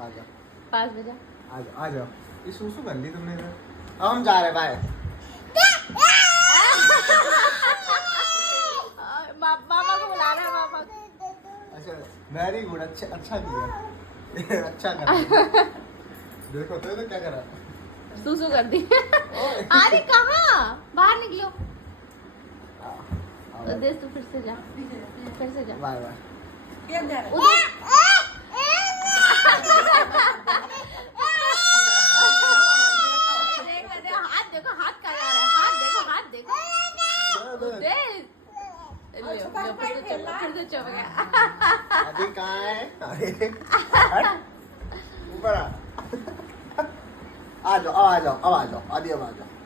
आ जाओ 5 बजे आ जाओ ये सूसू कर ली तुमने इधर। अब हम जा रहे बाय। मामा को बुला रहा है मामा। अच्छा वेरी गुड अच्छा किया अच्छा करा देखो तो क्या करा सूसू कर दी। अरे कहाँ बाहर निकलो। तो देख तू फिर से जा बाय बाय। हाथ देखो हाथ का जा रहा है हाथ देखो फिर से चुप गया। अभी कहाँ है अरे ऊपर आ जाओ अब आ जाओ अभी अब आ जाओ।